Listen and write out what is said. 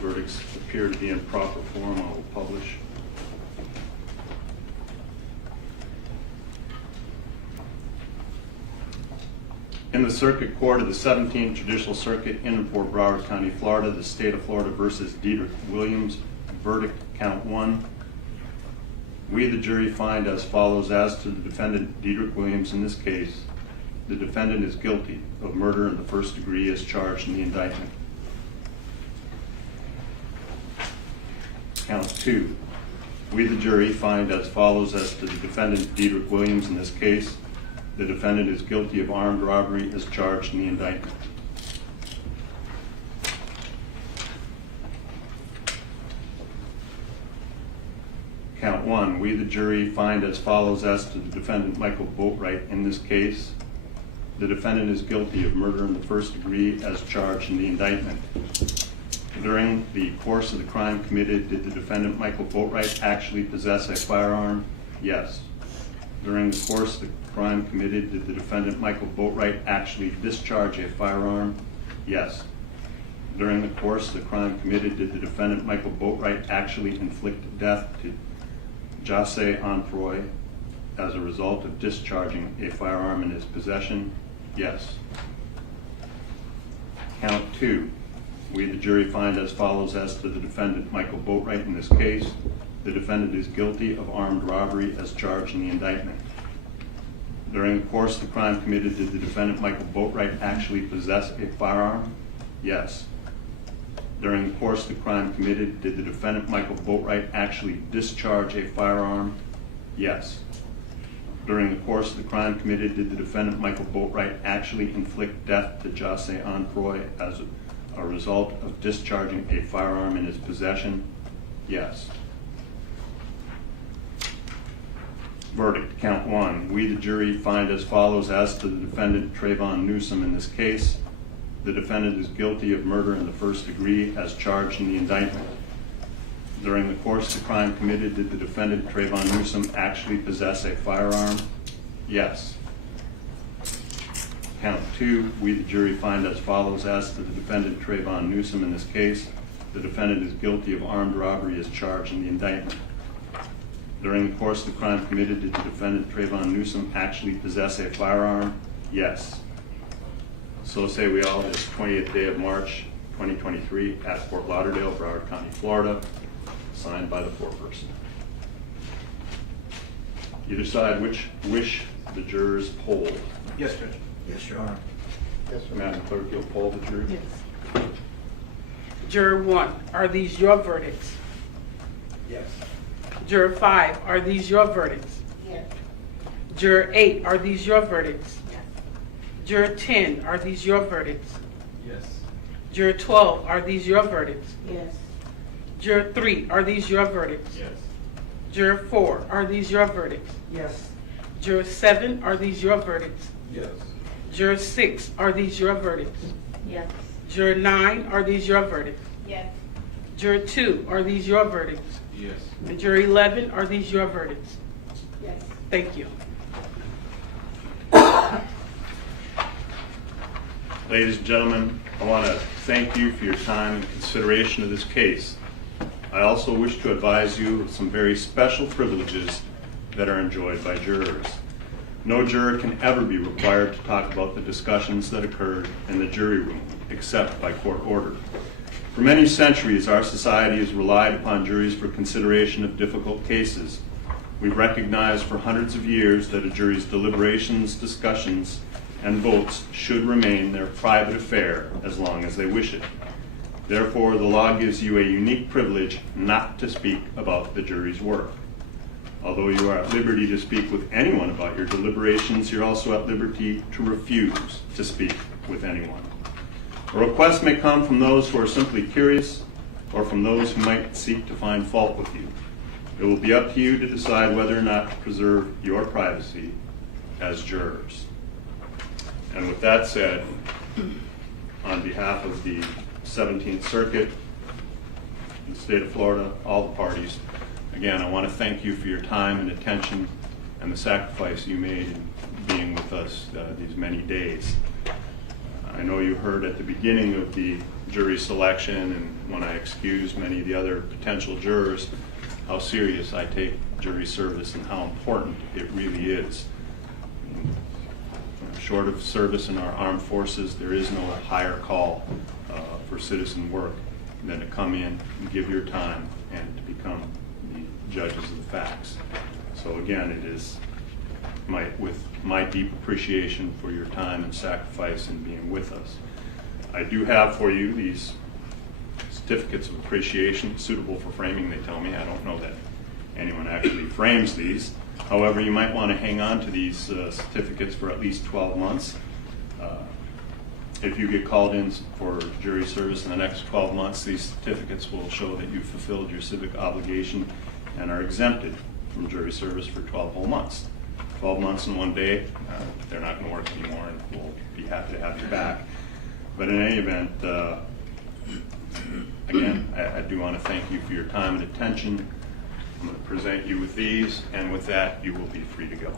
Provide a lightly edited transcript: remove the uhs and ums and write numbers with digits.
verdicts appear to be in proper form, I will publish. In the Circuit Court of the 17th Judicial Circuit in and for Broward County, Florida, the State of Florida versus Diedrich Williams, verdict count 1. We, the jury, find as follows: as to the defendant Diedrich Williams in this case, the defendant is guilty of murder in the first degree as charged in the indictment. Count 2. We, the jury, find as follows: as to the defendant Diedrich Williams in this case, the defendant is guilty of armed robbery as charged in the indictment. Count 1. We, the jury, find as follows: as to the defendant Michael Boatwright in this case, the defendant is guilty of murder in the first degree as charged in the indictment. During the course of the crime committed, did the defendant Michael Boatwright actually possess a firearm? Yes. During the course of the crime committed, did the defendant Michael Boatwright actually discharge a firearm? Yes. During the course of the crime committed, did the defendant Michael Boatwright actually inflict death to Jose Onfroy as a result of discharging a firearm in his possession? Yes. Count 2. We, the jury, find as follows: as to the defendant Michael Boatwright in this case, the defendant is guilty of armed robbery as charged in the indictment. During the course of the crime committed, did the defendant Michael Boatwright actually possess a firearm? Yes. During the course of the crime committed, did the defendant Michael Boatwright actually discharge a firearm? Yes. During the course of the crime committed, did the defendant Michael Boatwright actually inflict death to Jose Onfroy as a result of discharging a firearm in his possession? Yes. Verdict, count 1. We, the jury, find as follows: as to the defendant Trayvon Newsom in this case, the defendant is guilty of murder in the first degree as charged in the indictment. During the course of the crime committed, did the defendant Trayvon Newsom actually possess a firearm? Yes. Count 2. We, the jury, find as follows: as to the defendant Trayvon Newsom in this case, the defendant is guilty of armed robbery as charged in the indictment. During the course of the crime committed, did the defendant Trayvon Newsom actually possess a firearm? Yes. So say we all, this 20th day of March 2023 at Fort Lauderdale, Broward County, Florida, signed by the foreperson. Either side, which wish the jurors polled? Yes, Judge. Yes, Your Honor. Yes, sir. Madam Clerk, you'll poll the jury? Yes. Juror 1, are these your verdicts? Yes. Juror 5, are these your verdicts? Yes. Juror 8, are these your verdicts? Yes. Juror 10, are these your verdicts? Yes. Juror 12, are these your verdicts? Yes. Juror 3, are these your verdicts? Yes. Juror 4, are these your verdicts? Yes. Juror 7, are these your verdicts? Yes. Juror 6, are these your verdicts? Yes. Juror 9, are these your verdicts? Yes. Juror 2, are these your verdicts? Yes. And Juror 11, are these your verdicts? Yes. Thank you. Ladies and gentlemen, I want to thank you for your time and consideration of this case. I also wish to advise you of some very special privileges that are enjoyed by jurors. No juror can ever be required to talk about the discussions that occurred in the jury room, except by court order. For many centuries, our society has relied upon juries for consideration of difficult cases. We've recognized for hundreds of years that a jury's deliberations, discussions, and votes should remain their private affair as long as they wish it. Therefore, the law gives you a unique privilege not to speak about the jury's work. Although you are at liberty to speak with anyone about your deliberations, you're also at liberty to refuse to speak with anyone. A request may come from those who are simply curious or from those who might seek to find fault with you. It will be up to you to decide whether or not to preserve your privacy as jurors. And with that said, on behalf of the 17th Circuit, the state of Florida, all the parties, again, I want to thank you for your time and attention and the sacrifice you made in being with us these many days. I know you heard at the beginning of the jury selection and when I excuse many of the other potential jurors, how serious I take jury service and how important it really is. Short of service in our armed forces, there is no higher call for citizen work than to come in and give your time and to become the judges of the facts. So again, it is with my deep appreciation for your time and sacrifice in being with us. I do have for you these certificates of appreciation suitable for framing, they tell me. I don't know that anyone actually frames these. However, you might want to hang on to these certificates for at least 12 months. If you get called in for jury service in the next 12 months, these certificates will show that you've fulfilled your civic obligation and are exempted from jury service for 12 whole months. 12 months and 1 day, they're not going to work anymore, and we'll be happy to have you back. But in any event, again, I do want to thank you for your time and attention. I'm going to present you with these, and with that, you will be free to go.